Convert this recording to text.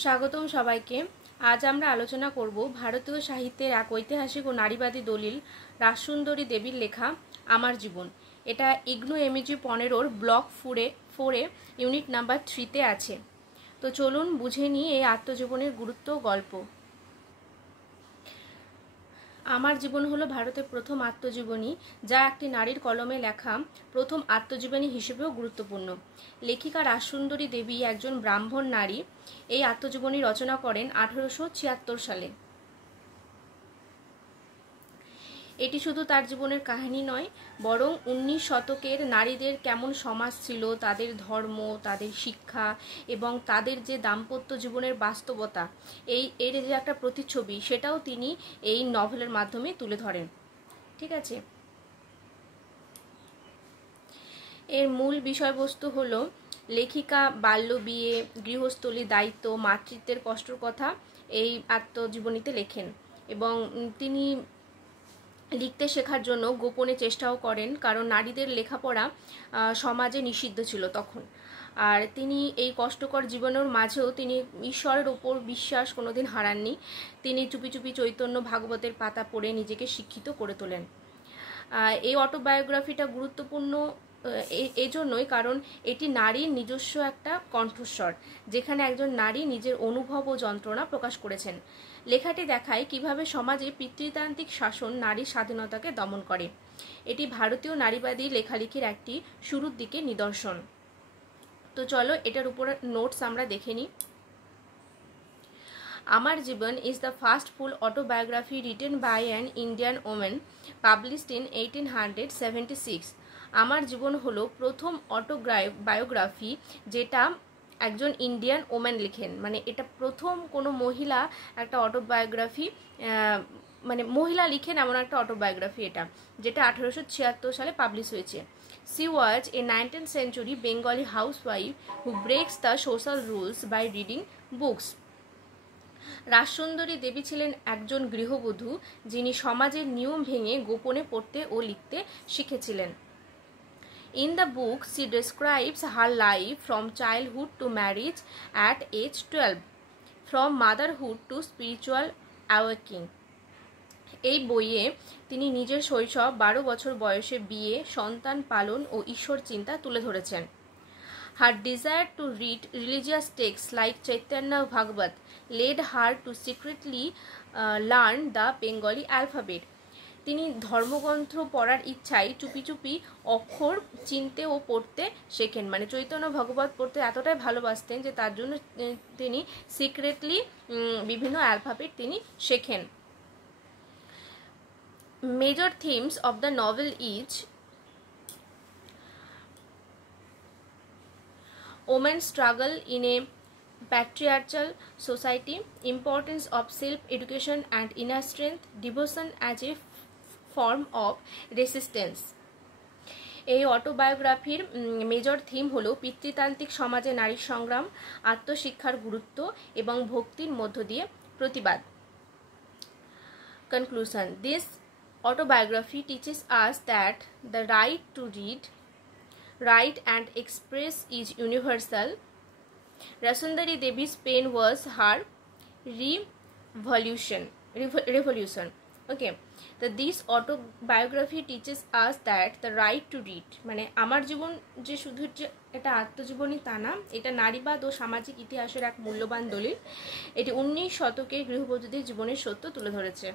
স্বাগতম সবাইকে। আজ আমরা আলোচনা করব ভারতীয় সাহিত্যের এক ঐতিহাসিক ও নারীবাদী দলিল রাসসুন্দরী দেবীর লেখা আমার জীবন। এটা ইগনু এমইজি 15 ব্লক 4-এ ইউনিট নাম্বার 3-তে আছে। তো চলুন বুঝে নিই এই আত্মজীবনের গুরুত্ব গল্প। আমার জীবন হলো ভারতের প্রথম আত্মজীবনী, যা একটি নারীর কলমে লেখা প্রথম আত্মজীবনী হিসেবেও গুরুত্বপূর্ণ। লেখিকা রাসসুন্দরী দেবী একজন ব্রাহ্মণ নারী। এই আত্মজীবনী রচনা করেন 1876 সালে। এটি শুধু তার জীবনের কাহিনী নয়, বরং 19 শতকের নারীদের কেমন সমাজ ছিল, তাদের ধর্ম, তাদের শিক্ষা এবং তাদের যে দাম্পত্য জীবনের বাস্তবতা, এর যে একটা প্রতিচ্ছবি, সেটাও তিনি এই নভেলের মাধ্যমে তুলে ধরেন। ঠিক আছে, এর মূল বিষয়বস্তু হলো লেখিকা বাল্য বিয়ে, গৃহস্থলী দায়িত্ব, মাতৃত্বের কষ্টের কথা এই আত্মজীবনীতে লেখেন এবং তিনি লিখতে শেখার জন্য গোপনে চেষ্টাও করেন, কারণ নারীদের লেখাপড়া সমাজে নিষিদ্ধ ছিল তখন। আর তিনি এই কষ্টকর জীবনের মাঝেও তিনি ঈশ্বরের ওপর বিশ্বাস কোনোদিন হারাননি। তিনি চুপি চুপি চৈতন্য ভাগবতের পাতা পড়ে নিজেকে শিক্ষিত করে তোলেন। এই অটোবায়োগ্রাফিটা গুরুত্বপূর্ণ এজন্যই কারণ এটি নারীর নিজস্ব একটা কণ্ঠস্বর, যেখানে একজন নারী নিজের অনুভব ও যন্ত্রণা প্রকাশ করেছেন। লেখাটি দেখায় কিভাবে সমাজে পিতৃতান্ত্রিক শাসন নারীর স্বাধীনতাকে দমন করে। এটি ভারতীয় নারীবাদী লেখালেখির একটি শুরুর দিকে নিদর্শন। তো চলো এটার উপরে নোটস আমরা দেখে নিই। আমার জীবন is the first full autobiography written by an Indian woman published in 1876. আমার জীবন হলো প্রথম অটোবায়োগ্রাফি যেটা একজন ইন্ডিয়ান ওম্যান লেখেন, মানে এটা প্রথম কোনো মহিলা একটা অটোবায়োগ্রাফি, মানে মহিলা লিখেন এমন একটা অটোবায়োগ্রাফি এটা, যেটা 1876 সালে পাবলিশ হয়েছে। She was a 19th century Bengali housewife who breaks the social rules by reading books. রাসসুন্দরী দেবী ছিলেন একজন গৃহবধূ যিনি সমাজের নিয়ম ভেঙে গোপনে পড়তে ও লিখতে শিখেছিলেন। In the book, she describes her life from childhood to marriage at age 12, from motherhood to spiritual awakening. এই বইয়ে তিনি নিজের শৈশব, 12 বছর বয়সে বিয়ে, সন্তান পালন ও ঈশ্বর চিন্তা তুলে ধরেছেন। Her desire to read religious texts like Chaitanya Bhagavat led her to secretly learn the Bengali alphabet. তিনি ধর্মগ্রন্থ পড়ার ইচ্ছায় চুপি চুপি অক্ষর চিনতে ও পড়তে শেখেন, মানে চৈতন্য ভগবত পড়তে এতটাই ভালোবাসতেন যে তার জন্য তিনি সিক্রেটলি বিভিন্ন অ্যালফাবেট তিনি শেখেন। Major themes of the novel is women's struggle in a patriarchal society, importance of self-education and inner strength, devotion as a form of resistance. এই অটোবায়োগ্রাফির মেজর থিম হলো পিতৃতান্ত্রিক সমাজে নারীর সংগ্রাম, আত্মশিক্ষার গুরুত্ব এবং ভক্তির মধ্য দিয়ে প্রতিবাদ। Conclusion: This autobiography teaches us that the right to read, write and express is universal. Rasundari Devi's pen was her revolution. Okay, so this autobiography teaches us that the right to read, মানে আমার জীবন যে শুধু যে এটা আত্মজীবনী তা না, এটা নারীবাদ ও সামাজিক ইতিহাসের এক মূল্যবান দলিল। এটি 19 শতকের গৃহবধূদের জীবনের সত্য তুলে ধরেছে।